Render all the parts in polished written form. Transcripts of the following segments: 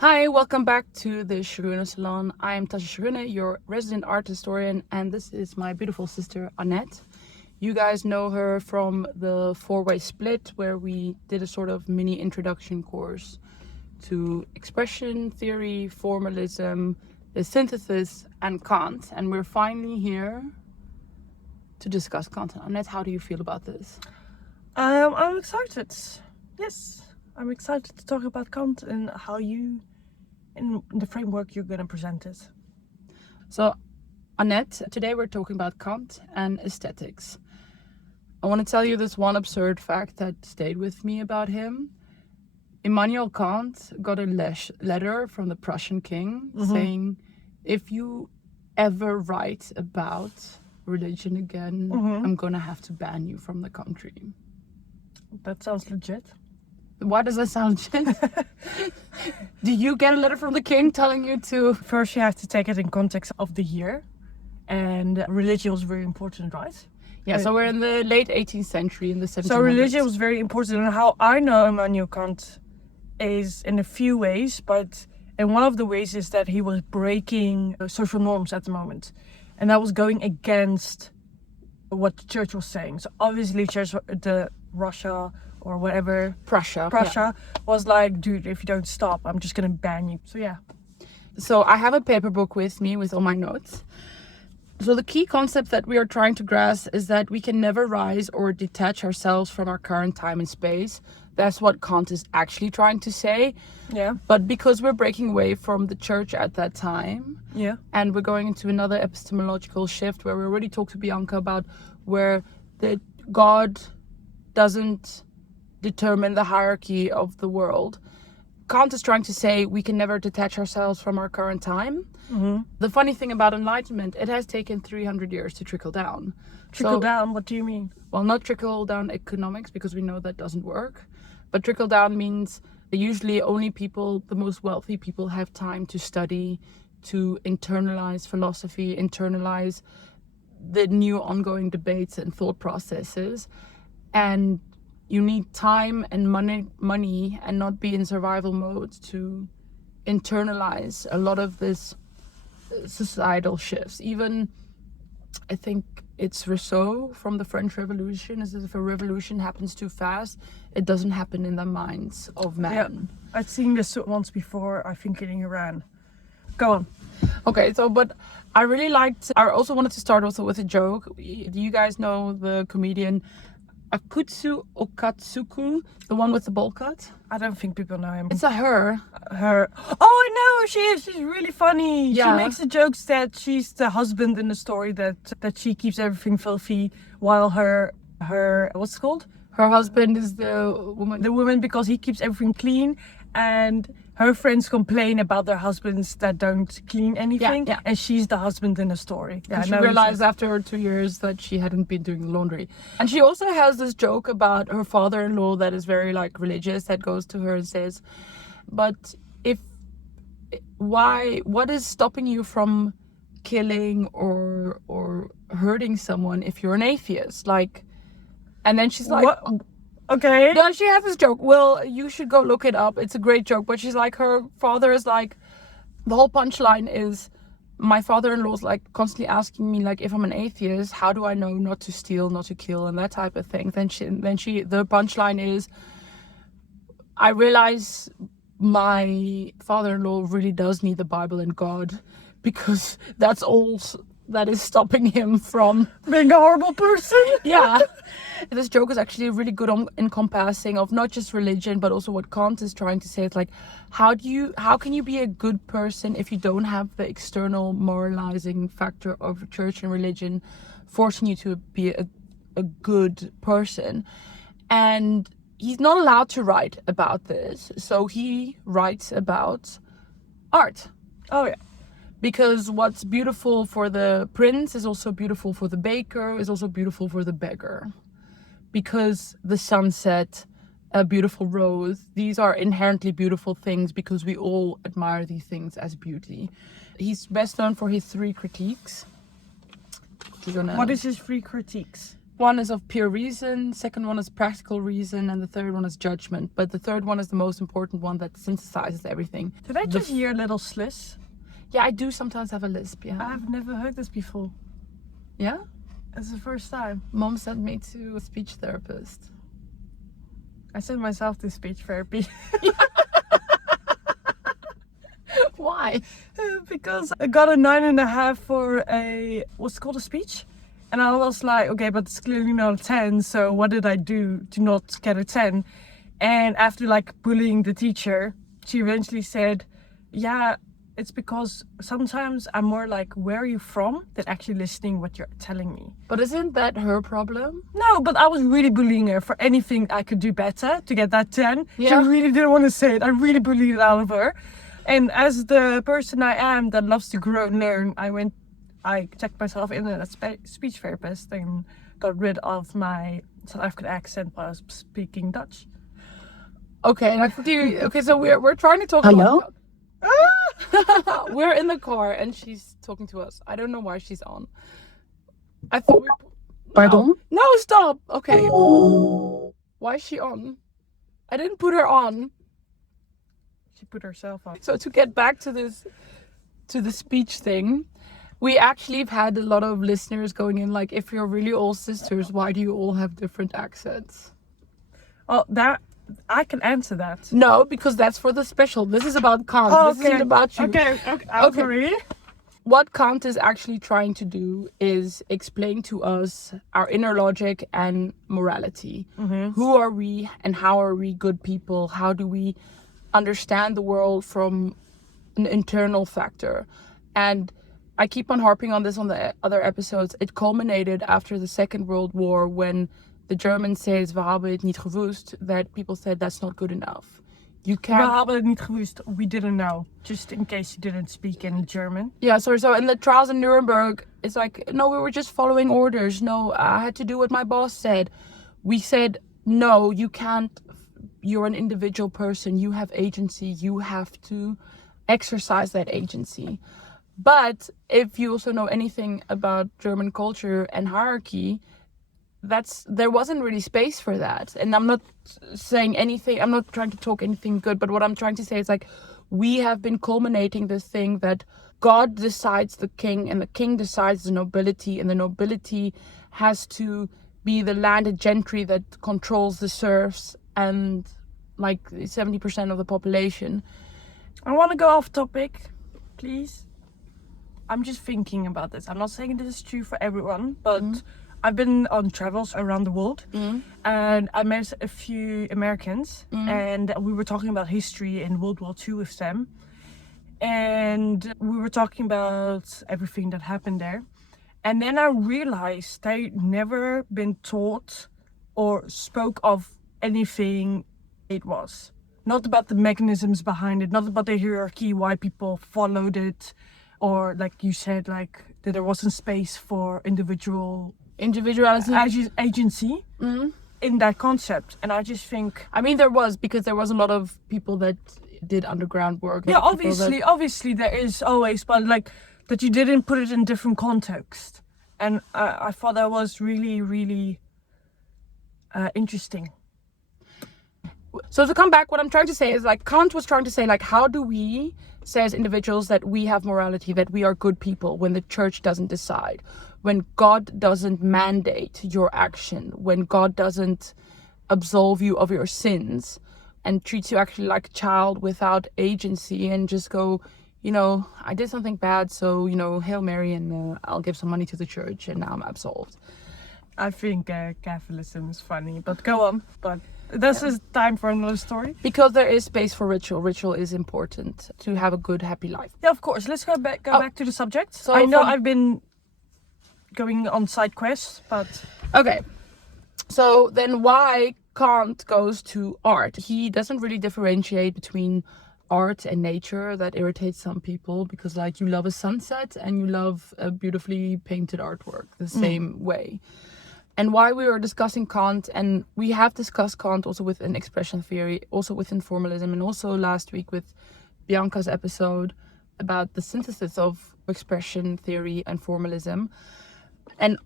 Hi, welcome back to the Sciarone Salon. I'm Tascha Sciarone, your resident art historian, and this is my beautiful sister, Annette. You guys know her from the four-way split, where we did a sort of mini introduction course to expression theory, formalism, the synthesis, and Kant. And we're finally here to discuss Kant. Annette, how do you feel about this? I'm excited. Yes, I'm excited to talk about Kant and how you, in the framework you're going to present it. So, Annette, today we're talking about Kant and aesthetics. I want to tell you this one absurd fact that stayed with me about him. Immanuel Kant got a letter from the Prussian king saying, if you ever write about religion again, I'm going to have to ban you from the country. That sounds legit. Why does that sound legit? Do you get a letter from the king telling you to... First, you have to take it in context of the year. And religion was very important, right? Yeah, so we're in the late 18th century, in the 1700s. So religion was very important. And how I know Immanuel Kant is in a few ways, but and one of the ways is that he was breaking social norms at the moment. And that was going against what the church was saying. So obviously Russia or whatever, Prussia was like, dude, if you don't stop, I'm just gonna ban you. So yeah. So I have a paper book with me with all my notes. So the key concept that we are trying to grasp is that we can never rise or detach ourselves from our current time and space. That's what Kant is actually trying to say. Yeah. But because we're breaking away from the church at that time, Yeah. and we're going into another epistemological shift where we already talked to Bianca about where the God doesn't determine the hierarchy of the world. Kant is trying to say we can never detach ourselves from our current time. The funny thing about Enlightenment, it has taken 300 years to trickle down. Trickle down, what do you mean? Well, not trickle down economics, because we know that doesn't work. But trickle down means usually only people, the most wealthy people, have time to study, to internalize philosophy, internalize the new ongoing debates and thought processes. And you need time and money and not be in survival mode to internalize a lot of this societal shifts. Even, I think it's Rousseau from the French Revolution, is that if a revolution happens too fast, it doesn't happen in the minds of men. Yeah, I've seen this once before, I think in Iran. Go on. Okay, so, but I really liked, I also wanted to start also with a joke. Do you guys know the comedian Akutsu Okatsuku, the one with the bowl cut? I don't think people know him. It's a her. Her. Oh, I know she is. She's really funny. Yeah. She makes the jokes that she's the husband in the story, that she keeps everything filthy while her what's it called? Her husband is the woman. The woman, because he keeps everything clean, and her friends complain about their husbands that don't clean anything. Yeah. And she's the husband in the story. Yeah, she realized after 2 years that she hadn't been doing laundry. And she also has this joke about her father-in-law that is very like religious, that goes to her and says, but what is stopping you from killing or hurting someone if you're an atheist? Like, and then she's like, what? Okay. No, she has this joke. Well, you should go look it up. It's a great joke. But she's like, her father is like, the whole punchline is, my father-in-law's like constantly asking me, like, if I'm an atheist, how do I know not to steal, not to kill, and that type of thing. Then the punchline is, I realize my father-in-law really does need the Bible and God, because that's all that is stopping him from being a horrible person. Yeah. This joke is actually really good on encompassing of not just religion, but also what Kant is trying to say. It's like, how can you be a good person if you don't have the external moralizing factor of church and religion forcing you to be a good person? And he's not allowed to write about this, so he writes about art. Oh yeah. Because what's beautiful for the prince is also beautiful for the baker, is also beautiful for the beggar. Because the sunset, a beautiful rose, these are inherently beautiful things because we all admire these things as beauty. He's best known for his 3 critiques. What is his 3 critiques? one is of pure reason, second one is practical reason, and the third one is judgment. But the third one is the most important one that synthesizes everything. Did I just hear a little sliss? Yeah, I do sometimes have a lisp, yeah. I've never heard this before. Yeah? It's the first time. Mom sent me to a speech therapist. I sent myself to speech therapy. Why? Because I got a 9.5 for what's it called, a speech? And I was like, okay, but it's clearly not a 10, so what did I do to not get a 10? And after like bullying the teacher, she eventually said, yeah, it's because sometimes I'm more like, where are you from, than actually listening what you're telling me. But isn't that her problem? No, but I was really bullying her for anything I could do better to get that 10. Yeah. She really didn't want to say it. I really bullied it out of her. And as the person I am that loves to grow and learn, I checked myself in a speech therapist and got rid of my South African accent while I was speaking Dutch. Okay, so we're trying to talk. Hello? We're in the car and she's talking to us. I don't know why she's on. I thought Pardon? No, stop. Okay. Why is she on? I didn't put her on. She put herself on. So to get back to the speech thing, we actually have had a lot of listeners going in like, if you're really all sisters, why do you all have different accents? Oh, that I can answer that. No, because that's for the special. This is about Kant. Oh, This isn't about you. Okay. Sorry. What Kant is actually trying to do is explain to us our inner logic and morality. Mm-hmm. Who are we and how are we good people? How do we understand the world from an internal factor? And I keep on harping on this on the other episodes. It culminated after the Second World War when the Germans says, "We hebben het niet gewusst," that people said that's not good enough. You We can't. hadden het niet gewusst. We didn't know. Just in case you didn't speak any German. Yeah, sorry. So in the trials in Nuremberg, it's like, no, we were just following orders. No, I had to do what my boss said. We said, no, you can't. You're an individual person. You have agency. You have to exercise that agency. But if you also know anything about German culture and hierarchy, there wasn't really space for that. And I'm not saying anything, I'm not trying to talk anything good, but what I'm trying to say is like, we have been culminating this thing that God decides the king and the king decides the nobility, and the nobility has to be the landed gentry that controls the serfs and like 70% of the population. I want to go off topic, please. I'm just thinking about this. I'm not saying this is true for everyone, but I've been on travels around the world and I met a few Americans and we were talking about history in World War II with them. And we were talking about everything that happened there. And then I realized they'd never been taught or spoke of anything it was. Not about the mechanisms behind it, not about the hierarchy, why people followed it, or like you said, like that there wasn't space for Individuality. agency in that concept. And I just think, I mean, there was, because there was a lot of people that did underground work. yeah, obviously there is always, but like that you didn't put it in different context. And I thought that was really, really interesting. So to come back, what I'm trying to say is like Kant was trying to say like, how do we say as individuals that we have morality, that we are good people when the church doesn't decide, when God doesn't mandate your action, when God doesn't absolve you of your sins and treats you actually like a child without agency and just go, you know, I did something bad, so, you know, Hail Mary and I'll give some money to the church and now I'm absolved. I think Catholicism is funny, but go on. But this is time for another story. Because there is space for ritual. Ritual is important to have a good, happy life. Yeah, of course. Let's go back to the subject. So I know I've been going on side quests, but... Okay. So then why Kant goes to art? He doesn't really differentiate between art and nature. That irritates some people because like you love a sunset and you love a beautifully painted artwork the same way. And why we were discussing Kant, and we have discussed Kant also within expression theory, also within formalism, and also last week with Bianca's episode about the synthesis of expression theory and formalism. And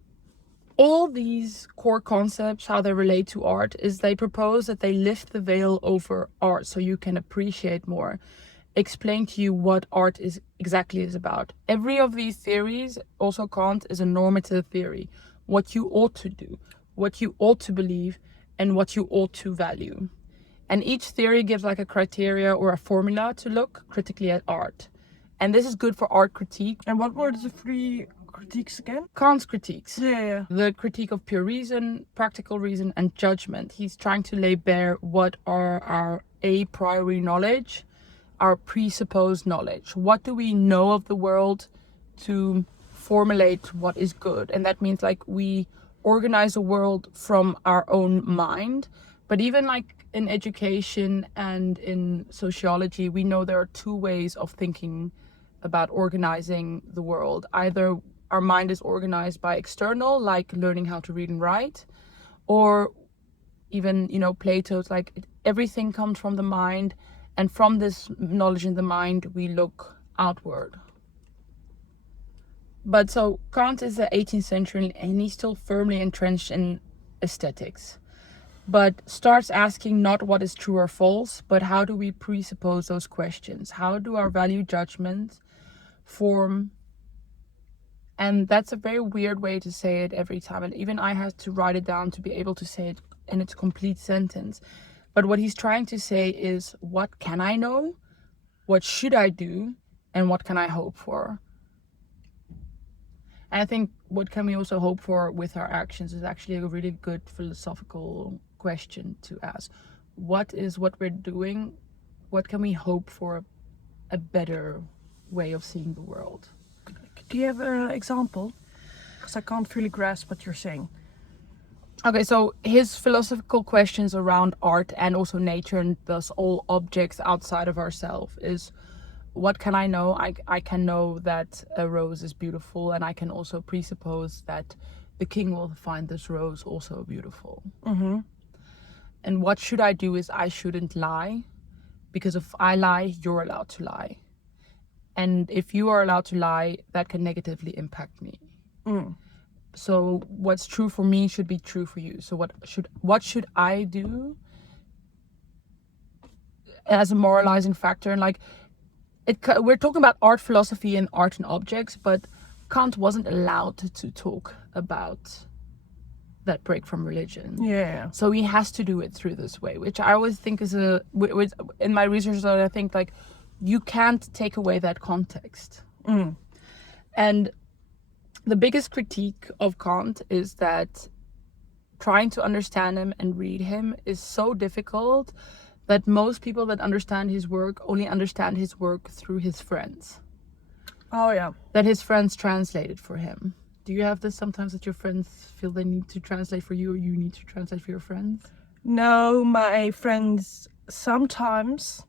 all these core concepts, how they relate to art, is they propose that they lift the veil over art so you can appreciate more, explain to you what art is exactly is about. Every of these theories, also Kant, is a normative theory. What you ought to do, what you ought to believe, and what you ought to value. And each theory gives like a criteria or a formula to look critically at art. And this is good for art critique. And what were the three critiques again? Kant's critiques. Yeah. The critique of pure reason, practical reason, and judgment. He's trying to lay bare what are our a priori knowledge, our presupposed knowledge. What do we know of the world to formulate what is good? And that means like we organize the world from our own mind. But even like in education and in sociology, we know there are two ways of thinking about organizing the world. Either our mind is organized by external, like learning how to read and write, or even, Plato's like everything comes from the mind, and from this knowledge in the mind, we look outward. But so Kant is the 18th century and he's still firmly entrenched in aesthetics, but starts asking not what is true or false, but how do we presuppose those questions? How do our value judgments form? And that's a very weird way to say it every time. And even I had to write it down to be able to say it in its complete sentence. But what he's trying to say is, what can I know? What should I do? And what can I hope for? And I think what can we also hope for with our actions is actually a really good philosophical question to ask. What is what we're doing? What can we hope for a better way of seeing the world? Do you have an example? Because I can't really grasp what you're saying. Okay, so his philosophical questions around art and also nature and thus all objects outside of ourselves is, what can I know? I can know that a rose is beautiful, and I can also presuppose that the king will find this rose also beautiful. Mm-hmm. And what should I do is I shouldn't lie, because if I lie, you're allowed to lie. And if you are allowed to lie, that can negatively impact me. Mm. So what's true for me should be true for you. So what should I do as a moralizing factor? And like, we're talking about art philosophy and art and objects, but Kant wasn't allowed to talk about that break from religion. Yeah. So he has to do it through this way, which I always think is in my research, I think like you can't take away that context. Mm. And the biggest critique of Kant is that trying to understand him and read him is so difficult that most people that understand his work only understand his work through his friends. Oh, yeah. That his friends translate it for him. Do you have this sometimes that your friends feel they need to translate for you, or you need to translate for your friends? No, my friends sometimes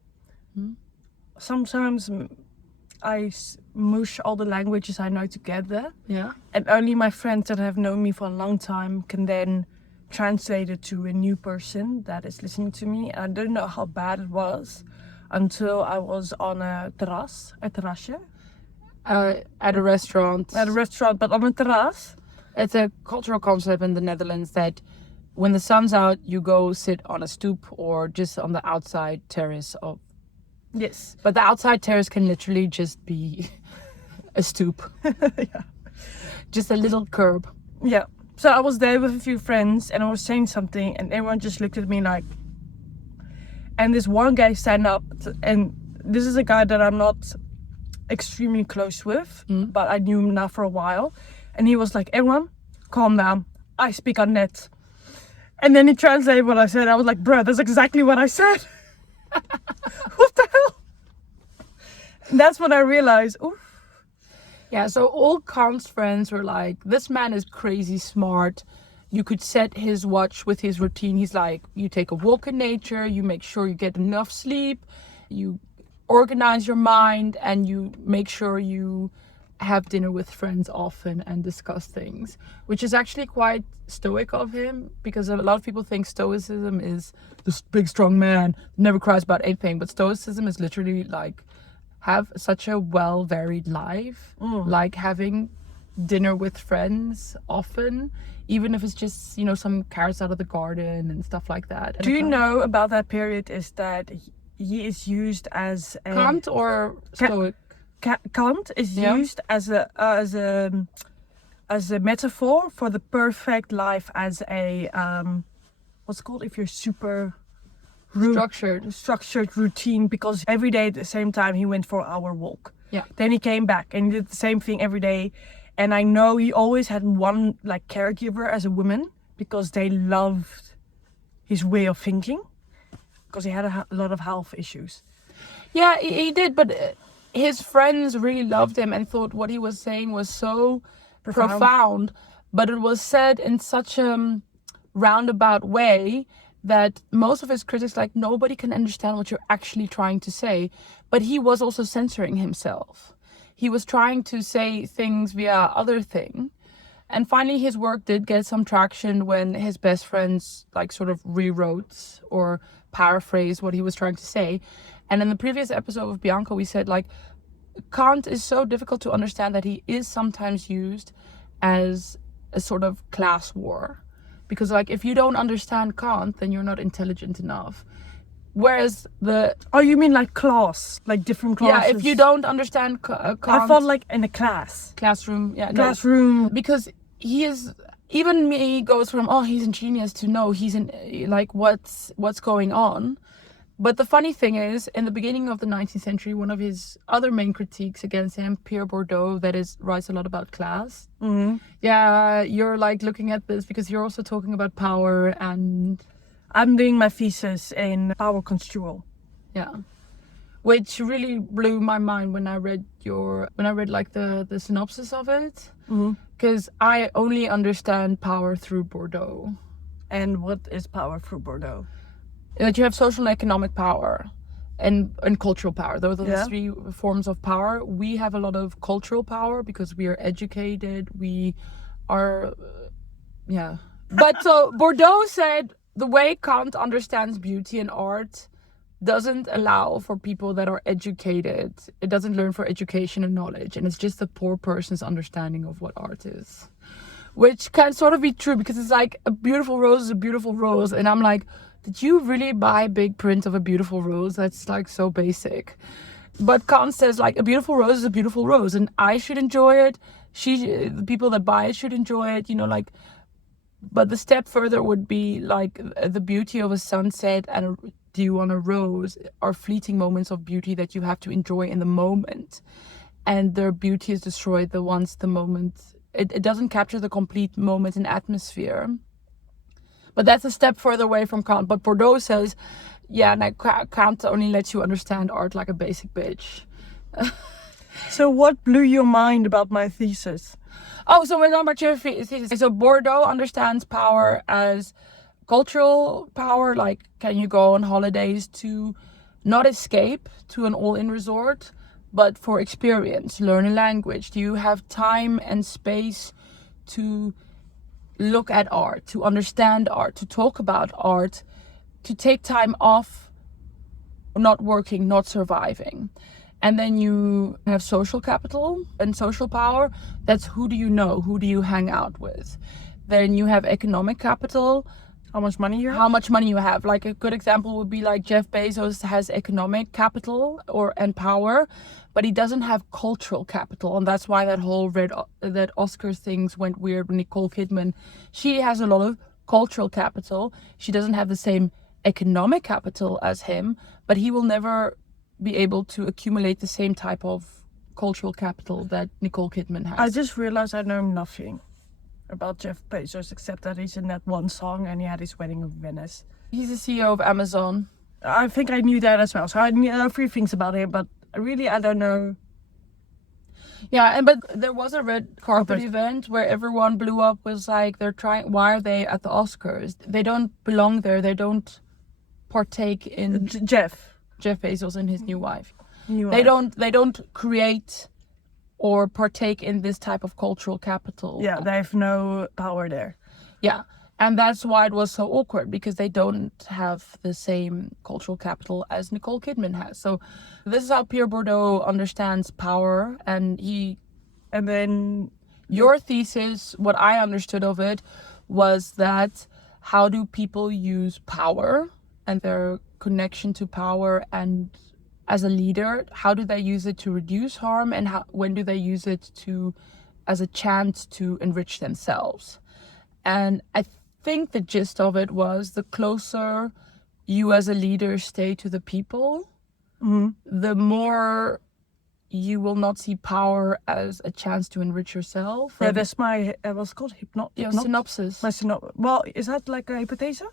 I mush all the languages I know together. Yeah. And only my friends that have known me for a long time can then translate it to a new person that is listening to me. And I didn't know how bad it was until I was on a terrasje. At a restaurant. At a restaurant, but on a terrace. It's a cultural concept in the Netherlands that when the sun's out, you go sit on a stoop or just on the outside terrace of. Yes. But the outside terrace can literally just be a stoop. Yeah. Just a little curb. Yeah. So I was there with a few friends and I was saying something and everyone just looked at me like. And this one guy stand up, and this is a guy that I'm not extremely close with, but I knew him now for a while. And he was like, everyone, calm down. I speak Annette. And then he translated what I said. I was like, bruh, that's exactly what I said. What the hell? And that's when I realized, oof. Yeah, so all Kant's friends were like, this man is crazy smart. You could set his watch with his routine. He's like, you take a walk in nature, you make sure you get enough sleep, you organize your mind, and you make sure you have dinner with friends often and discuss things, which is actually quite stoic of him, because a lot of people think stoicism is this big strong man never cries about anything, but stoicism is literally like have such a well varied life, like having dinner with friends often, even if it's just, some carrots out of the garden and stuff like that. Do you know about that period is that he is used as a... Kant or Stoic? Kant is used as a metaphor for the perfect life, as a what's it called if you're super structured routine, because every day at the same time he went for an hour walk. Yeah. Then he came back and he did the same thing every day. And I know he always had one like caregiver as a woman, because they loved his way of thinking, because he had a lot of health issues. Yeah, he did, but his friends really loved him and thought what he was saying was so profound, but it was said in such a roundabout way that most of his critics, like, nobody can understand what you're actually trying to say. But he was also censoring himself. He was trying to say things via other thing. And finally his work did get some traction when his best friends like sort of rewrote or paraphrased what he was trying to say. And in the previous episode of Bianca, we said, like, Kant is so difficult to understand that he is sometimes used as a sort of class war. Because, like, if you don't understand Kant, then you're not intelligent enough. Whereas Oh, you mean like class? Like different classes? Yeah, if you don't understand Kant... I thought like in a class. Classroom, yeah. Classroom. No. Because he is... Even me goes from, oh, he's a genius, to no, he's like, what's going on? But the funny thing is, in the beginning of the 19th century, one of his other main critiques against him, Bourdieu, writes a lot about class. Mm-hmm. Yeah, you're like looking at this because you're also talking about power, and I'm doing my thesis in power construal. Yeah, which really blew my mind when I read like the synopsis of it, because I only understand power through Bourdieu. And what is power through Bourdieu? That you have social and economic power and cultural power. Those are the three forms of power. We have a lot of cultural power because we are educated. We are, But so Bourdieu said the way Kant understands beauty and art doesn't allow for people that are educated. It doesn't learn for education and knowledge. And it's just the poor person's understanding of what art is. Which can sort of be true, because it's like a beautiful rose is a beautiful rose. And I'm like, did you really buy big print of a beautiful rose? That's like so basic. But Kant says, like, a beautiful rose is a beautiful rose, and I should enjoy it. The people that buy it should enjoy it, like. But the step further would be like the beauty of a sunset and a dew on a rose are fleeting moments of beauty that you have to enjoy in the moment. And their beauty is destroyed the moment. It doesn't capture the complete moment and atmosphere. But that's a step further away from Kant. But Bourdieu says, Kant only lets you understand art like a basic bitch. So what blew your mind about my thesis? Oh, so we're talking about your thesis. So Bourdieu understands power as cultural power. Like, can you go on holidays to not escape to an all-in resort, but for experience, learn a language? Do you have time and space to look at art, to understand art, to talk about art, to take time off, not working, not surviving? And then you have social capital and social power. That's who do you know, who do you hang out with? Then you have economic capital. How much money you have? How much money you have. Like, a good example would be like Jeff Bezos has economic capital and power, but he doesn't have cultural capital. And that's why that whole that Oscars things went weird with Nicole Kidman. She has a lot of cultural capital. She doesn't have the same economic capital as him, but he will never be able to accumulate the same type of cultural capital that Nicole Kidman has. I just realized I know nothing about Jeff Bezos except that he's in that one song and he had his wedding in Venice. He's the CEO of Amazon. I think I knew that as well. So I know a few things about him, but really I don't know. Yeah, but there was a red carpet event where everyone blew up, was like, why are they at the Oscars? They don't belong there. They don't partake in Jeff Bezos and his new wife. They don't create or partake in this type of cultural capital. Yeah, they have no power there. Yeah, and that's why it was so awkward, because they don't have the same cultural capital as Nicole Kidman has. So this is how Bourdieu understands power, and then Your thesis, what I understood of it, was that how do people use power and their connection to power, and as a leader, how do they use it to reduce harm, and when do they use it to as a chance to enrich themselves? And I think the gist of it was the closer you as a leader stay to the people, the more you will not see power as a chance to enrich yourself. Yeah, that's my, what's it called? Synopsis. Well, is that like a hypothesis?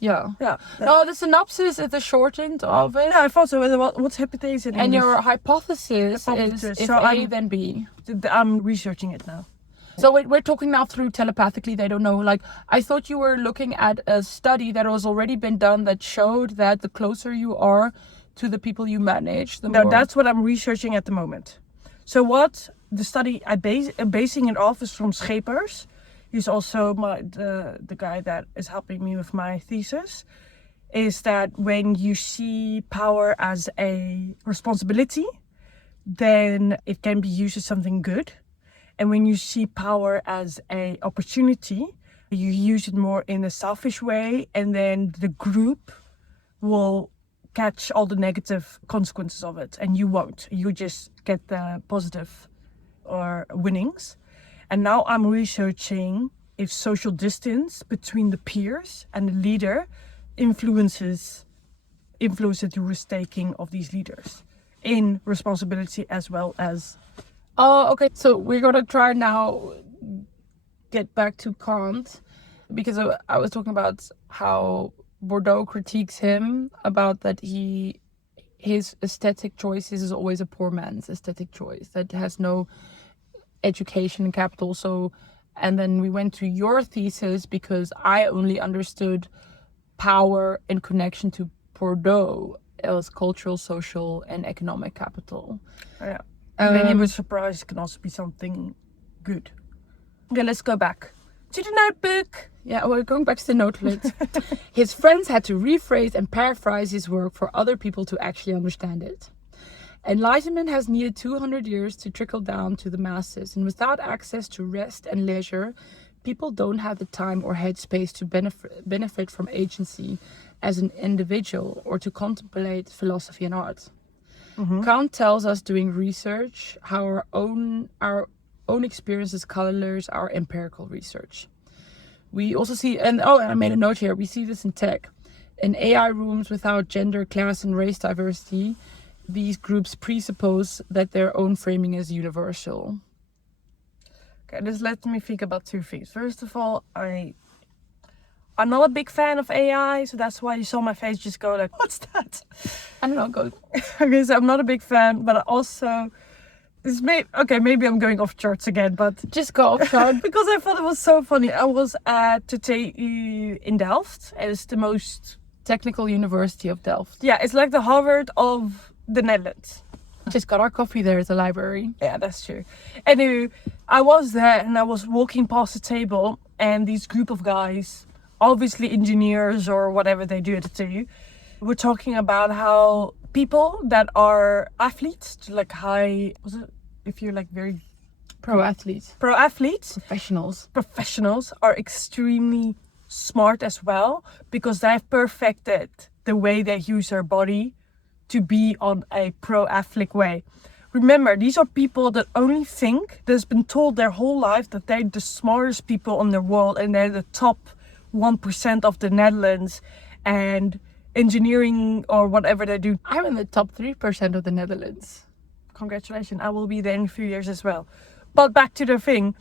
Yeah. Yeah. No, the synopsis is the shortened of it. Yeah, I thought so. What's hypothesis in And English? your hypothesis is if So A, then B. I'm researching it now. So we're talking now through telepathically. They don't know. Like, I thought you were looking at a study that has already been done that showed that the closer you are to the people you manage, the more... No, that's what I'm researching at the moment. So what the study I'm basing it off is from Schepers. He's also the guy that is helping me with my thesis. Is that when you see power as a responsibility, then it can be used as something good. And when you see power as an opportunity, you use it more in a selfish way, and then the group will catch all the negative consequences of it, and you won't. You just get the positive or winnings. And now I'm researching if social distance between the peers and the leader influences the risk-taking of these leaders in responsibility as well as... Oh, okay. So we're going to try now get back to Kant, because I was talking about how Bourdieu critiques him about that his aesthetic choices is always a poor man's aesthetic choice that has no education and capital. So, and then we went to your thesis because I only understood power in connection to Bourdieu as cultural, social, and economic capital. Yeah. And then you were surprised it can also be something good. Okay, let's go back To the notebook. Yeah, we're going back to the notelet. His friends had to rephrase and paraphrase his work for other people to actually understand it. Enlightenment has needed 200 years to trickle down to the masses, and without access to rest and leisure, people don't have the time or headspace to benefit from agency as an individual or to contemplate philosophy and art. Kant tells us doing research how our own experiences colors our empirical research. We also see, and I made a note here, we see this in tech. In AI rooms without gender, class, and race diversity, these groups presuppose that their own framing is universal. Okay, just let me think about two things. First of all, I'm not a big fan of AI, so that's why you saw my face just go like, what's that? I don't know, go. Okay, so I'm not a big fan, but also... maybe I'm going off charts again, but... Just go off chart. Because I thought it was so funny. I was at the TU in Delft. It's the most... Technical University of Delft. Yeah, it's like the Harvard of the Netherlands. Just got our coffee there at the library. Yeah, that's true. Anyway, I was there and I was walking past the table, and these group of guys, obviously engineers or whatever they do at the TU, were talking about how people that are athletes, like if you're like very... Pro athletes. Professionals are extremely smart as well, because they've perfected the way they use their body to be on a pro-athlete way. Remember, these are people that only think, that's been told their whole life that they're the smartest people in the world and they're the top 1% of the Netherlands, and engineering or whatever they do. I'm in the top 3% of the Netherlands. Congratulations, I will be there in a few years as well. But back to the thing.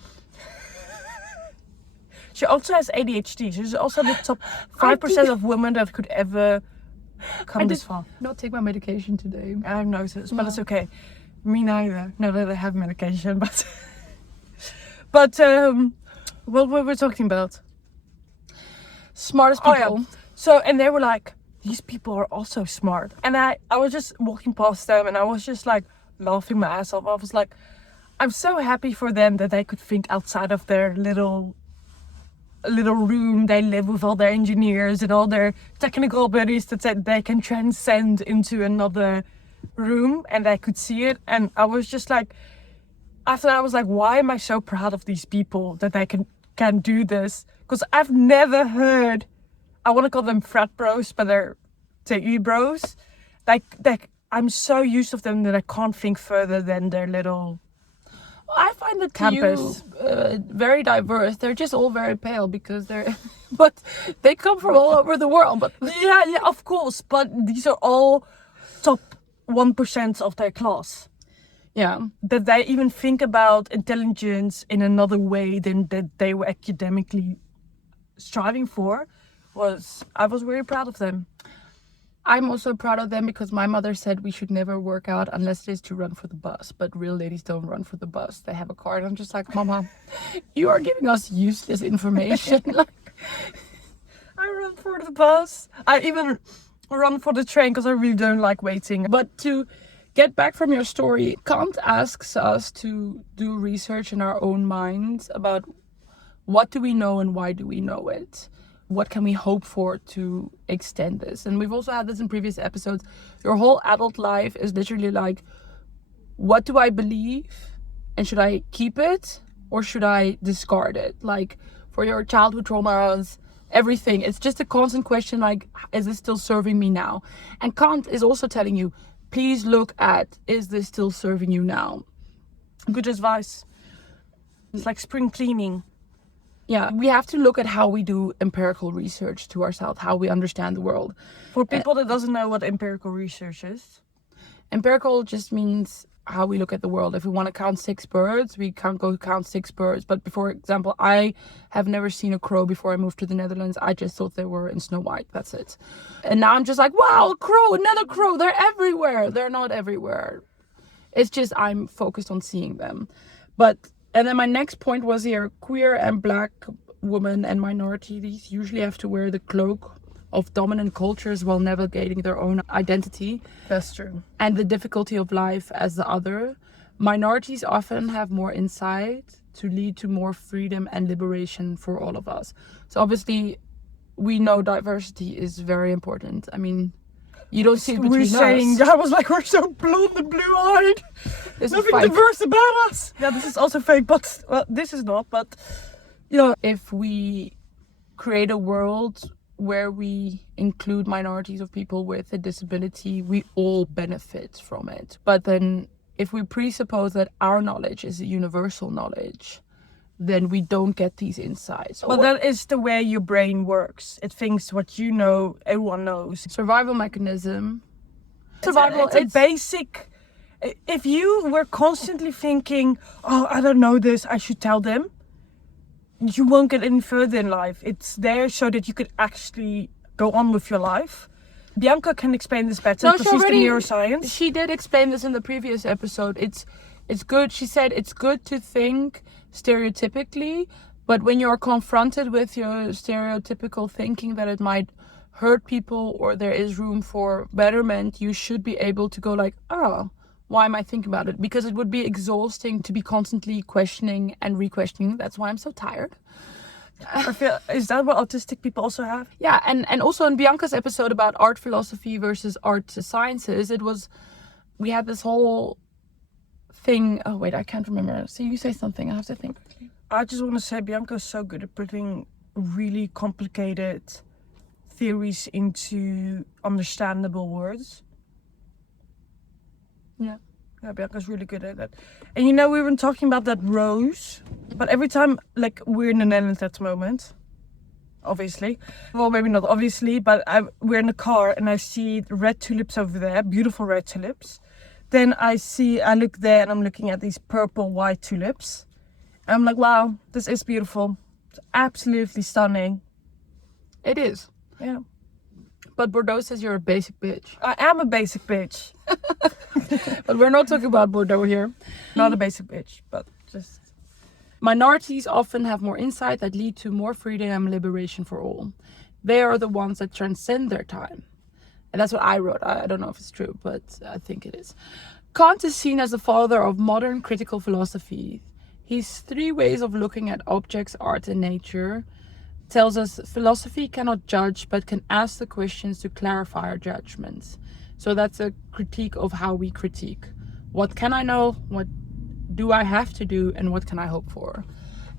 She also has ADHD. She's also the top 5% of women that could ever come this far. Not take my medication today. I've noticed, but it's okay. Me neither. Now that I have medication, but... But, what were we talking about? Smartest people. Oh, yeah. So, and they were like, these people are also smart. And I was just walking past them and I was just like laughing my ass off. I was like, I'm so happy for them that they could think outside of their little room they live with, all their engineers and all their technical abilities, that they can transcend into another room and they could see it. And I was just like, after that I was like, why am I so proud of these people that they can do this? Because I've never heard, I want to call them frat bros, but they're TU bros. Like I'm so used to them that I can't think further than their little I find the campus. TU very diverse. They're just all very pale because they're, but they come from all over the world. But Yeah, of course. But these are all top 1% of their class. yeah, That they even think about intelligence in another way than that they were academically striving for. I was very proud of them. I'm also proud of them because my mother said we should never work out unless it is to run for the bus. But real ladies don't run for the bus. They have a car. And I'm just like, Mama, you are giving us useless information. I run for the bus. I even run for the train because I really don't like waiting. But to get back from your story, Kant asks us to do research in our own minds about what do we know and why do we know it? What can we hope for to extend this? And we've also had this in previous episodes. Your whole adult life is literally like, what do I believe? And should I keep it or should I discard it? Like for your childhood traumas, everything. It's just a constant question like, is this still serving me now? And Kant is also telling you, please look at, is this still serving you now? Good advice. It's like spring cleaning. Yeah, we have to look at how we do empirical research to ourselves, how we understand the world. For people that doesn't know what empirical research is. Empirical just means how we look at the world. If we want to count 6 birds, we can't go count 6 birds. But for example, I have never seen a crow before I moved to the Netherlands. I just thought they were in Snow White. That's it. And now I'm just like, wow, a crow, another crow. They're everywhere. They're not everywhere. It's just I'm focused on seeing them. And then my next point was here, queer and black women and minorities usually have to wear the cloak of dominant cultures while navigating their own identity. That's true. And the difficulty of life as the other. Minorities often have more insight to lead to more freedom and liberation for all of us. So obviously, we know diversity is very important. I mean, you don't see it between us. I was like, we're so blonde and blue-eyed. There's nothing diverse about us. Yeah, this is also fake, but well, this is not. But you know, if we create a world where we include minorities of people with a disability, we all benefit from it. But then if we presuppose that our knowledge is a universal knowledge, then we don't get these insights. Well, that is the way your brain works. It thinks what you know, everyone knows. Survival mechanism. Survival, it's basic. If you were constantly thinking, oh, I don't know this, I should tell them, you won't get any further in life. It's there so that you could actually go on with your life. Bianca can explain this better because she's the neuroscience. She did explain this in the previous episode. It's good. She said it's good to think stereotypically, but when you're confronted with your stereotypical thinking that it might hurt people or there is room for betterment, you should be able to go like, oh, why am I thinking about it? Because it would be exhausting to be constantly questioning and re-questioning. That's why I'm so tired. Is that what autistic people also have? Yeah, and also in Bianca's episode about art philosophy versus art sciences, we had this whole thing. Oh wait, I can't remember. So you say something, I have to think. I just want to say Bianca's so good at putting really complicated theories into understandable words. Yeah. Yeah, Bianca's really good at that. And you know, we were talking about that rose, but every time, like, we're in the Netherlands at the moment, obviously. Well, maybe not obviously, but we're in the car and I see red tulips over there, beautiful red tulips. Then I look there and I'm looking at these purple white tulips. And I'm like, wow, this is beautiful. It's absolutely stunning. It is. Yeah. But Bourdieu says you're a basic bitch. I am a basic bitch. But we're not talking about Bourdieu here. Not a basic bitch, but just... Minorities often have more insight that lead to more freedom and liberation for all. They are the ones that transcend their time. And that's what I wrote. I don't know if it's true, but I think it is. Kant is seen as the father of modern critical philosophy. His 3 ways of looking at objects, art, and nature tells us philosophy cannot judge, but can ask the questions to clarify our judgments. So that's a critique of how we critique. What can I know? What do I have to do, and what can I hope for?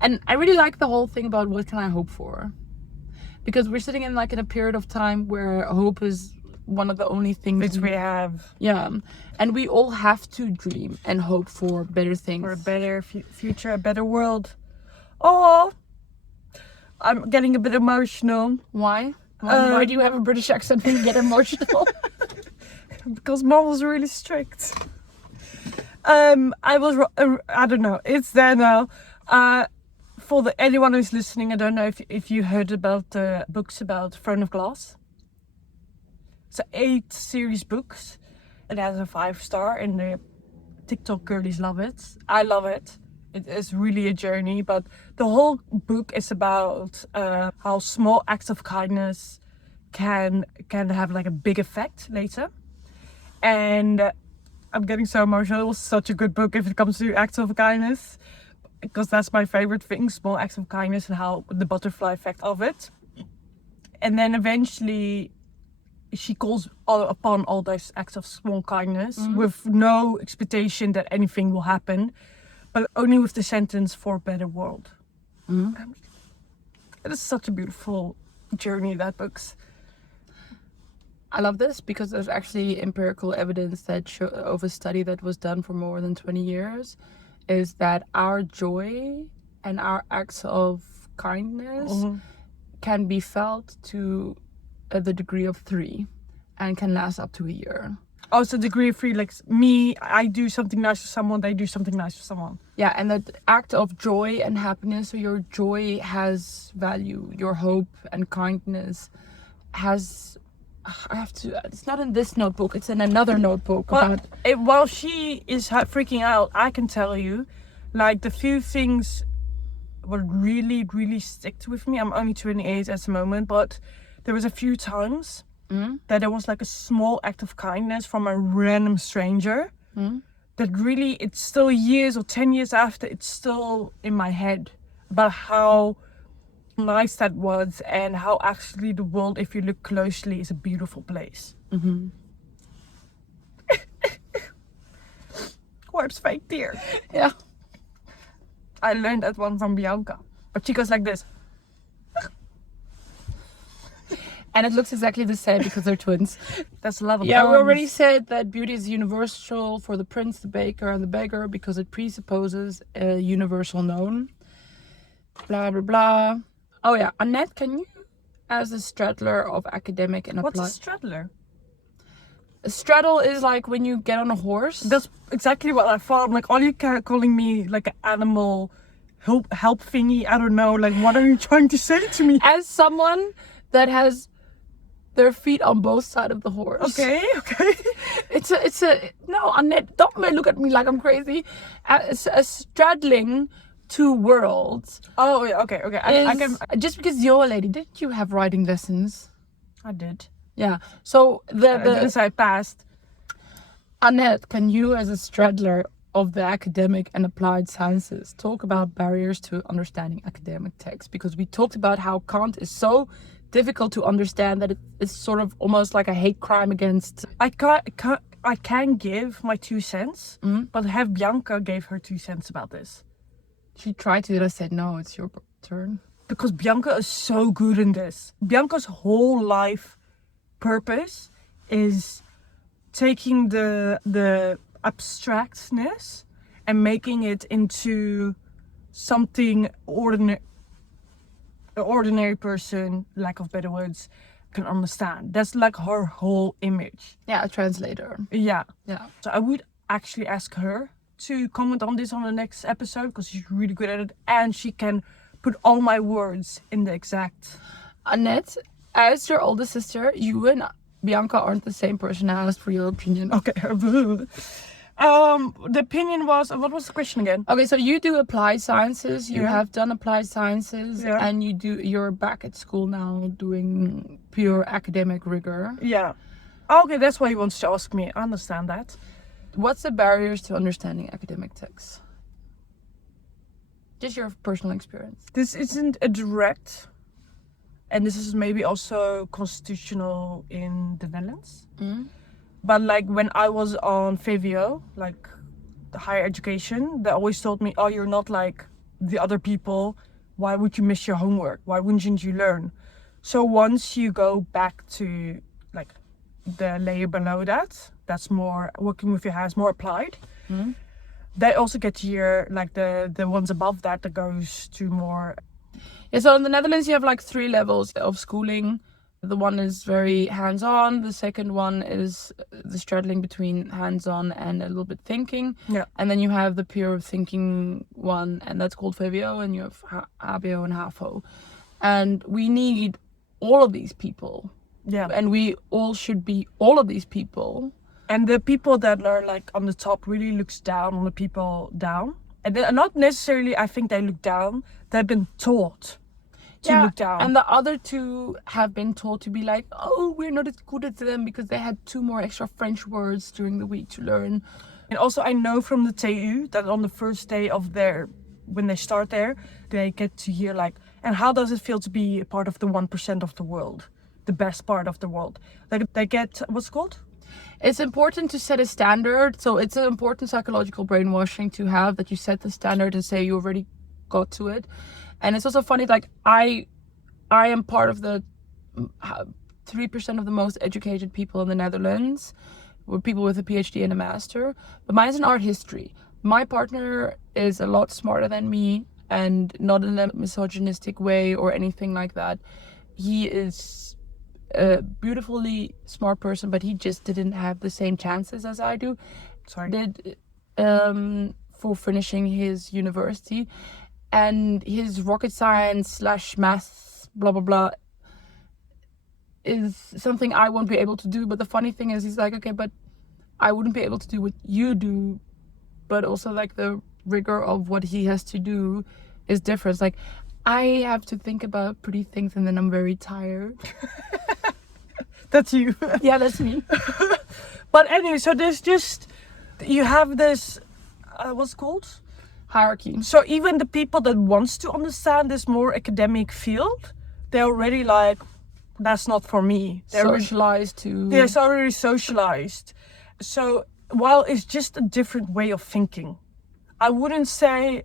And I really like the whole thing about what can I hope for, because we're sitting in a period of time where hope is one of the only things Which we have. Yeah, and we all have to dream and hope for better things, For a better future, a better world. Oh, I'm getting a bit emotional. Why? Why do you have a British accent when you get emotional? Because Mom was really strict. I don't know. It's there now. For anyone who's listening, I don't know if you heard about the books about Throne of Glass. It's 8 series books. It has a 5-star, and the TikTok girlies love it. I love it. It is really a journey, but the whole book is about how small acts of kindness can have a big effect later. And I'm getting so emotional. It was such a good book if it comes to acts of kindness, because that's my favorite thing, small acts of kindness and how the butterfly effect of it. And then eventually she calls upon all those acts of small kindness with no expectation that anything will happen, but only with the sentence, for a better world. It is such a beautiful journey, that book's. I love this because there's actually empirical evidence that of a study that was done for more than 20 years is that our joy and our acts of kindness can be felt to the degree of 3 and can last up to a year. Oh, so degree of 3, like me, I do something nice for someone, they do something nice for someone. Yeah, and that act of joy and happiness, so your joy has value, your hope and kindness has... it's not in this notebook, it's in another notebook. While she is freaking out, I can tell you, the few things would really, really stick with me. I'm only 28 at the moment, but there was a few times that there was a small act of kindness from a random stranger that really, it's still years or 10 years after, it's still in my head about how nice that was and how actually the world, if you look closely, is a beautiful place. Wipes fake tear. Yeah. I learned that one from Bianca, but she goes like this. And it looks exactly the same because they're twins. That's a lot of we already said that beauty is universal for the prince, the baker, and the beggar because it presupposes a universal known. Blah, blah, blah. Oh yeah, Annette, can you, as a straddler of academic and applied... What's a straddler? A straddle is like when you get on a horse. That's exactly what I thought. I'm like, are you calling me like an animal help thingy? I don't know. What are you trying to say to me? As someone that has their feet on both sides of the horse. Okay. It's a no, Annette, don't look at me like I'm crazy. It's a straddling two worlds. Oh yeah, okay. I can. Just because you're a lady, didn't you have writing lessons? I did. Yeah. So I passed. Annette, can you, as a straddler of the academic and applied sciences, talk about barriers to understanding academic text? Because we talked about how Kant is so difficult to understand that it's sort of almost like a hate crime against... I can give my 2 cents, but have Bianca gave her 2 cents about this. She tried to, and I said, no, it's your turn. Because Bianca is so good in this. Bianca's whole life purpose is taking the abstractness and making it into something ordinary person, lack of better words, can understand. That's her whole image. Yeah, a translator. Yeah. Yeah. So I would actually ask her to comment on this on the next episode because she's really good at it and she can put all my words in the exact... Annette, as your older sister, you and Bianca aren't the same person. I asked for your opinion. Okay. The opinion was, what was the question again? Okay, so you do applied sciences. You have done applied sciences, and you're back at school now doing pure academic rigor. Yeah. Okay, that's why he wants to ask me. I understand that. What's the barriers to understanding academic texts? Just your personal experience. This isn't a direct, and this is maybe also constitutional in the Netherlands. But when I was on VWO, the higher education, they always told me, oh, you're not like the other people. Why would you miss your homework? Why wouldn't you learn? So once you go back to like the layer below that, that's more working with your hands, more applied. Mm-hmm. They also get to hear like the ones above that goes to more. Yeah, so in the Netherlands you have like 3 levels of schooling. The one is very hands-on. The second one is the straddling between hands-on and a little bit thinking. Yeah. And then you have the pure thinking one, and that's called VWO, and you have HBO and HAVO. And we need all of these people. Yeah. And we all should be all of these people. And the people that are like on the top really looks down on the people down. And they're not necessarily, I think they look down. They've been taught to look down. And the other 2 have been taught to be like, oh, we're not as good as them because they had 2 more extra French words during the week to learn. And also I know from the TU that on the first day of when they start there, they get to hear like, and how does it feel to be a part of the 1% of the world? The best part of the world. Like they get, what's it called? It's important to set a standard. So it's an important psychological brainwashing to have, that you set the standard and say you already got to it. And it's also funny, like I am part of the 3% of the most educated people in the Netherlands, with people with a PhD and a master. But mine is in art history. My partner is a lot smarter than me, and not in a misogynistic way or anything like that. He is a beautifully smart person, but he just didn't have the same chances as I do. For finishing his university. And his rocket science / math, blah, blah, blah, is something I won't be able to do. But the funny thing is, he's like, okay, but I wouldn't be able to do what you do. But also, like, the rigor of what he has to do is different. It's like, I have to think about pretty things and then I'm very tired. That's you. Yeah, that's me. But anyway, so there's just, you have this, what's it called? Hierarchy. So even the people that wants to understand this more academic field, they're already like, that's not for me. They're Socialized to... They're already socialized. So while it's just a different way of thinking, I wouldn't say,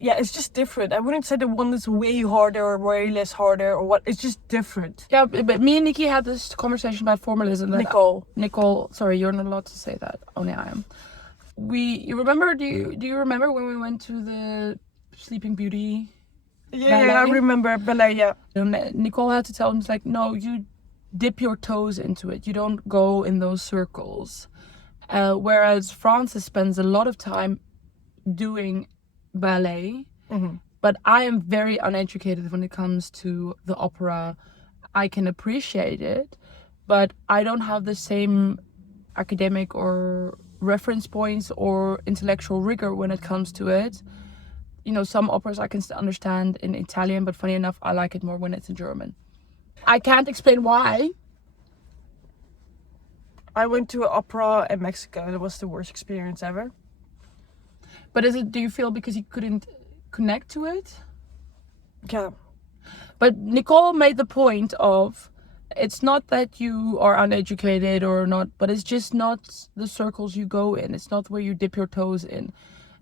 yeah, it's just different. I wouldn't say the one that's way harder or way less harder or what. It's just different. Yeah, but me and Nikki had this conversation about formalism. Nicole, sorry, you're not allowed to say that. Only I am. Do you remember when we went to the Sleeping Beauty? Yeah, I remember ballet, yeah. Nicole had to tell him, it's like, no, you dip your toes into it. You don't go in those circles. Whereas Francis spends a lot of time doing ballet. Mm-hmm. But I am very uneducated when it comes to the opera. I can appreciate it, but I don't have the same academic or reference points or intellectual rigor when it comes to it. You know, some operas I can understand in Italian, but funny enough, I like it more when it's in German. I can't explain why. I went to an opera in Mexico and it was the worst experience ever. But do you feel because you couldn't connect to it? Yeah. But Nicole made the point of, it's not that you are uneducated or not, but it's just not the circles you go in. It's not where you dip your toes in.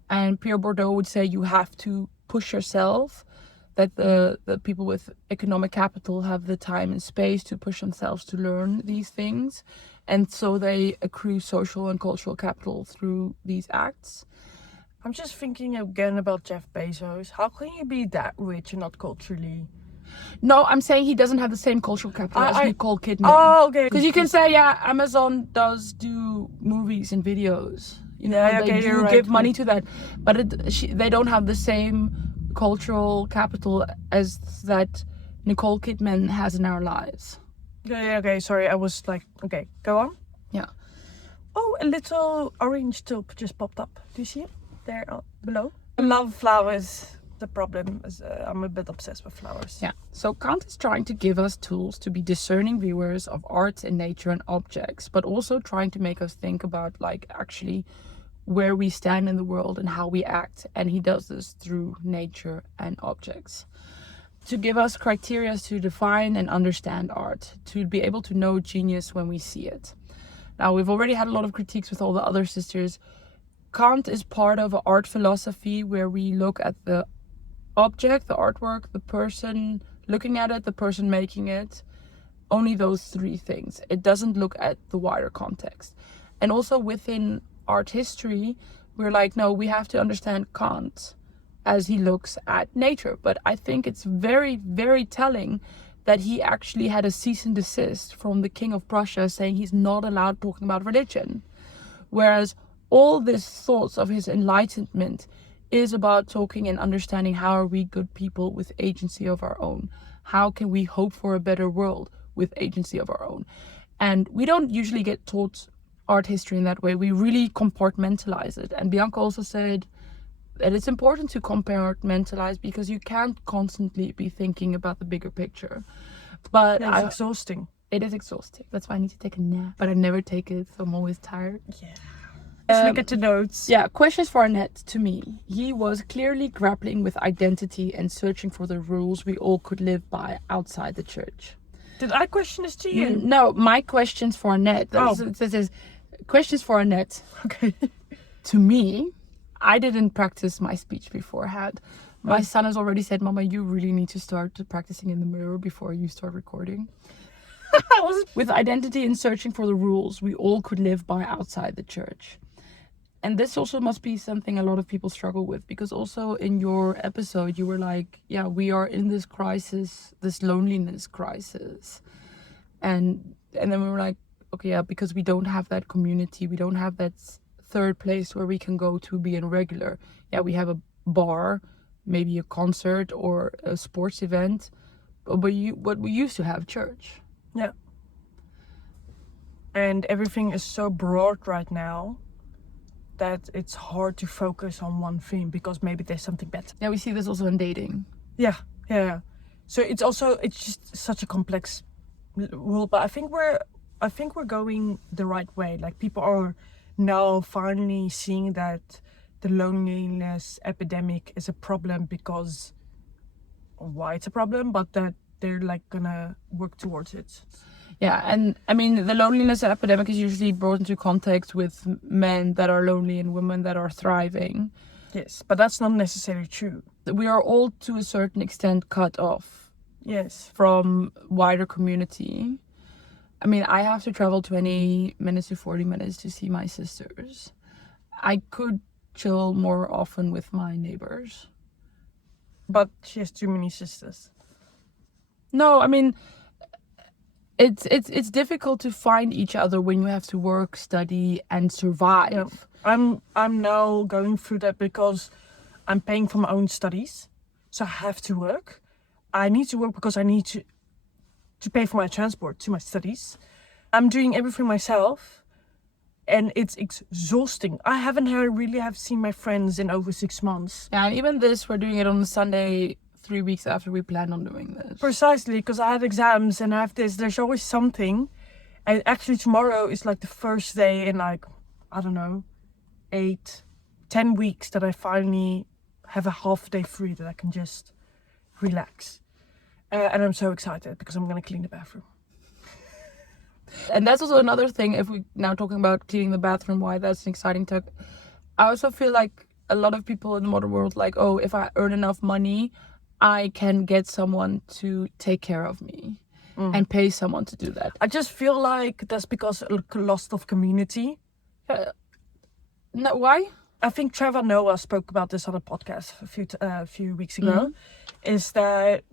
And Pierre Bourdieu would say you have to push yourself, that the people with economic capital have the time and space to push themselves to learn these things. And so they accrue social and cultural capital through these acts. I'm just thinking again about Jeff Bezos. How can you be that rich and not culturally? No, I'm saying he doesn't have the same cultural capital as Nicole Kidman. Oh, okay. Because you can say, yeah, Amazon does do movies and videos. You know, yeah, they do give money to that. But they don't have the same cultural capital as that Nicole Kidman has in our lives. Yeah, okay, sorry. I was like, okay, go on. Yeah. Oh, a little orange tulip just popped up. Do you see it? There below. I love flowers. The problem is I'm a bit obsessed with flowers. Yeah. So Kant is trying to give us tools to be discerning viewers of art and nature and objects, but also trying to make us think about like actually where we stand in the world and how we act. And he does this through nature and objects. To give us criteria to define and understand art, to be able to know genius when we see it. Now, we've already had a lot of critiques with all the other sisters. Kant is part of an art philosophy where we look at the object, the artwork, the person looking at it, the person making it, only those three things. It doesn't look at the wider context. And also within art history, we're like, no, we have to understand Kant as he looks at nature. But I think it's very, very telling that he actually had a cease and desist from the King of Prussia saying he's not allowed talking about religion. Whereas all these thoughts of his Enlightenment is about talking and understanding how are we good people with agency of our own. How can we hope for a better world with agency of our own? And we don't usually get taught art history in that way. We really compartmentalize it. And Bianca also said that it's important to compartmentalize because you can't constantly be thinking about the bigger picture. But it's exhausting. It is exhausting. That's why I need to take a nap. But I never take it, so I'm always tired. Yeah. Let's look at the notes. Yeah, questions for Annette. To me, he was clearly grappling with identity and searching for the rules we all could live by outside the church. Did I question this to you? No, my questions for Annette. This is questions for Annette. Okay. To me, I didn't practice my speech beforehand. My son has already said, Mama, you really need to start practicing in the mirror before you start recording. With identity and searching for the rules we all could live by outside the church. And this also must be something a lot of people struggle with, because also in your episode you were like, yeah, we are in this crisis, this loneliness crisis. And then we were like, okay, yeah, because we don't have that community, we don't have that third place where we can go to be in regular. Yeah, we have a bar, maybe a concert or a sports event, but we used to have church. Yeah. And everything is so broad right now that it's hard to focus on one thing because maybe there's something better. Yeah, we see this also in dating. Yeah. So it's just such a complex world, but I think we're going the right way. Like, people are now finally seeing that the loneliness epidemic is a problem because why it's a problem, but that they're like gonna work towards it. Yeah, and I mean, the loneliness epidemic is usually brought into context with men that are lonely and women that are thriving. Yes, but that's not necessarily true. We are all, to a certain extent, cut off. Yes. From wider community. I mean, I have to travel 20 minutes to 40 minutes to see my sisters. I could chill more often with my neighbors. But she has too many sisters. No, I mean, it's difficult to find each other when you have to work, study, and survive. Yeah. I'm now going through that because I'm paying for my own studies, so I have to work. I need to work because I need to pay for my transport to my studies. I'm doing everything myself, and it's exhausting. I haven't really seen my friends in over 6 months. Yeah, and even this, we're doing it on a Sunday 3 weeks after we planned on doing this. Precisely, because I had exams and I have this. There's always something. And actually tomorrow is like the first day in like, I don't know, 8-10 weeks that I finally have a half day free that I can just relax. And I'm so excited because I'm going to clean the bathroom. And that's also another thing, if we're now talking about cleaning the bathroom, why that's an exciting topic. I also feel like a lot of people in the modern world, like, oh, if I earn enough money, I can get someone to take care of me and pay someone to do that. I just feel like that's because lost of community. No, why? I think Trevor Noah spoke about this on a podcast a few weeks ago. Is that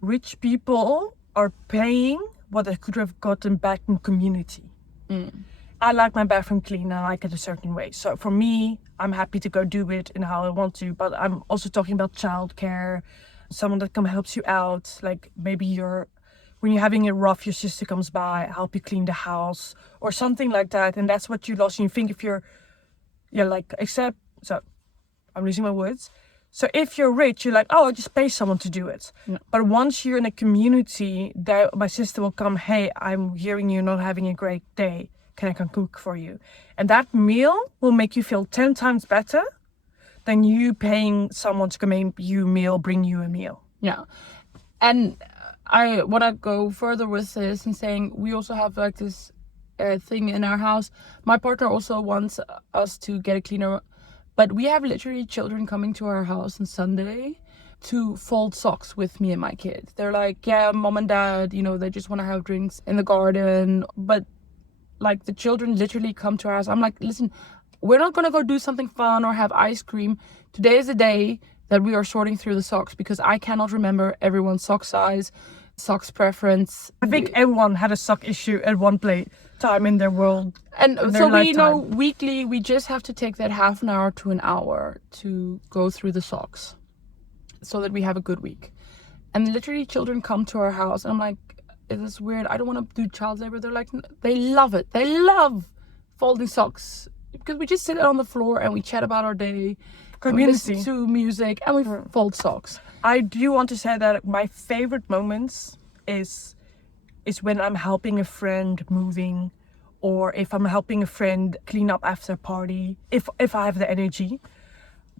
rich people are paying what they could have gotten back in community. I like my bathroom clean and I like it a certain way. So for me, I'm happy to go do it in how I want to. But I'm also talking about childcare, someone that helps you out. Like maybe when you're having it rough, your sister comes by, help you clean the house or something like that. And that's what you lost. And you think so I'm losing my words. So if you're rich, you're like, oh, I'll just pay someone to do it. Yeah. But once you're in a community, that my sister will come, hey, I'm hearing you're not having a great day. Can I come cook for you? And that meal will make you feel 10 times better than you paying someone to come make you a meal, bring you a meal. Yeah. And I want to go further with this and saying we also have like this thing in our house. My partner also wants us to get a cleaner, but we have literally children coming to our house on Sunday to fold socks with me and my kids. They're like, yeah, mom and dad, you know, they just want to have drinks in the garden. But like the children literally come to our house. I'm like, listen, we're not going to go do something fun or have ice cream. Today is the day that we are sorting through the socks because I cannot remember everyone's sock size, socks preference. I think everyone had a sock issue at one time in their world. And in so their we know lifetime. weekly, we just have to take that half an hour to an hour to go through the socks so that we have a good week. And literally children come to our house and I'm like, is this weird? I don't want to do child labor. They're like, they love it. They love folding socks because we just sit on the floor and we chat about our day. And we listen to music and we fold socks. I do want to say that my favorite moments is when I'm helping a friend moving, or if I'm helping a friend clean up after a party, if I have the energy.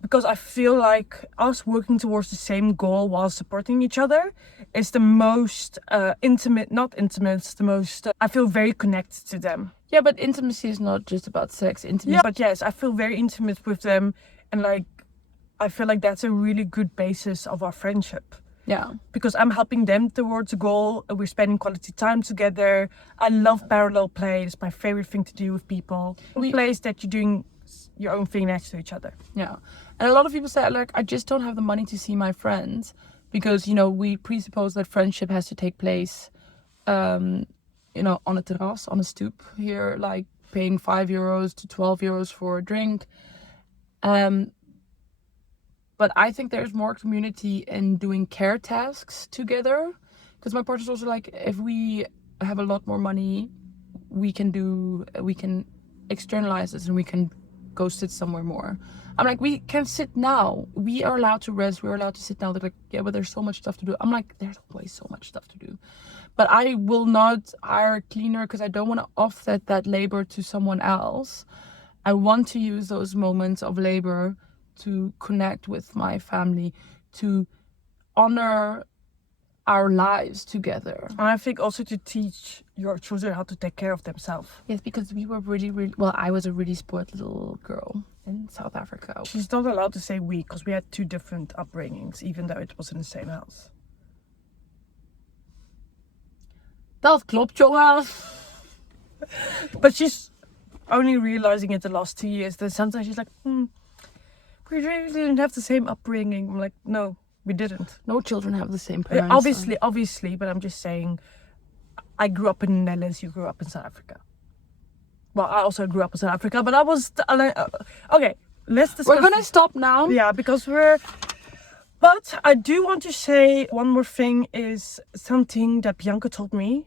Because I feel like us working towards the same goal while supporting each other is the most intimate, not intimate, it's the most, I feel very connected to them. Yeah, but intimacy is not just about sex. Intimacy. Yeah, but yes, I feel very intimate with them, and like, I feel like that's a really good basis of our friendship. Yeah. Because I'm helping them towards a goal. We're spending quality time together. I love parallel play. It's my favorite thing to do with people. Plays that you're doing your own thing next to each other. Yeah. And a lot of people say, like, I just don't have the money to see my friends because, you know, we presuppose that friendship has to take place, you know, on a terrace, on a stoop here, like paying €5 to €12 for a drink. But I think there's more community in doing care tasks together. Because my partner's also like, if we have a lot more money, we can externalize this and we can go sit somewhere more. I'm like, we can sit now. We are allowed to rest. We're allowed to sit now. They're like, yeah, but there's so much stuff to do. I'm like, there's always so much stuff to do. But I will not hire a cleaner because I don't want to offset that labor to someone else. I want to use those moments of labor to connect with my family, to honor our lives together. And I think also to teach your children how to take care of themselves. Yes, because we were really, I was a really spoiled little girl in South Africa. She's not allowed to say we, because we had two different upbringings, even though it was in the same house. Dat klopt, jongen. But she's only realizing it the last 2 years. Then sometimes she's like, we really didn't have the same upbringing. I'm like, no, we didn't. No children have the same parents. Obviously, but I'm just saying, I grew up in the Netherlands, you grew up in South Africa. Well, I also grew up in South Africa, but I was... okay, let's discuss... We're gonna stop now. Yeah, because But I do want to say one more thing is something that Bianca told me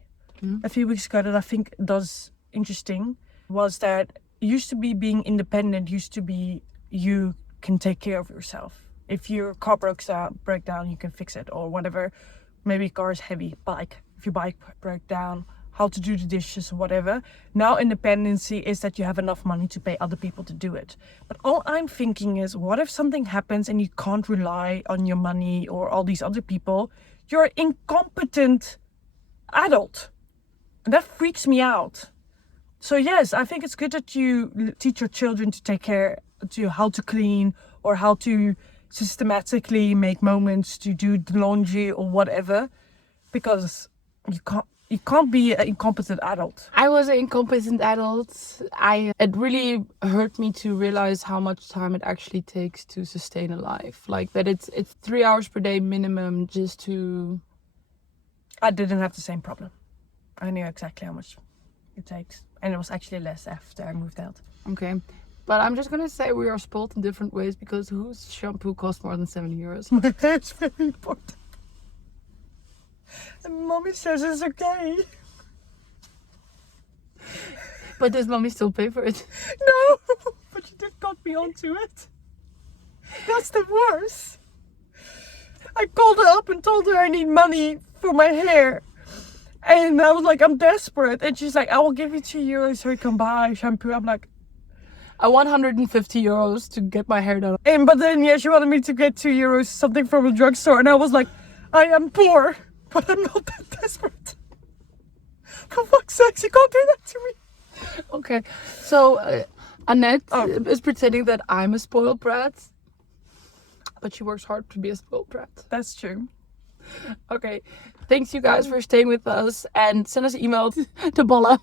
a few weeks ago that I think does interesting, was that used to be being independent, used to be you can take care of yourself. If your car break down, you can fix it or whatever. Maybe car is heavy, bike. If your bike break down, how to do the dishes or whatever. Now independency is that you have enough money to pay other people to do it. But all I'm thinking is, what if something happens and you can't rely on your money or all these other people? You're an incompetent adult. And that freaks me out. So yes, I think it's good that you teach your children to take care, to how to clean or how to systematically make moments to do the laundry or whatever, because you can't be an incompetent adult. I was an incompetent adult. It really hurt me to realize how much time it actually takes to sustain a life. Like that it's 3 hours per day minimum just to... I didn't have the same problem. I knew exactly how much it takes. And it was actually less after I moved out. Okay. But I'm just gonna say we are spoiled in different ways, because whose shampoo costs more than €70? That's very important. And mommy says it's okay. But does mommy still pay for it? No, but you did got me onto it. That's the worst. I called her up and told her I need money for my hair. And I was like, I'm desperate. And she's like, I will give you €2 so you can buy shampoo. I'm like, I want €150 to get my hair done. But then, yeah, she wanted me to get €2 something from a drugstore. And I was like, I am poor, but I'm not that desperate. For fuck's sake, you can't do that to me. Okay. So Annette Oh. is pretending that I'm a spoiled brat, but she works hard to be a spoiled brat. That's true. Okay. Thanks you guys for staying with us, and send us an email to Bolla.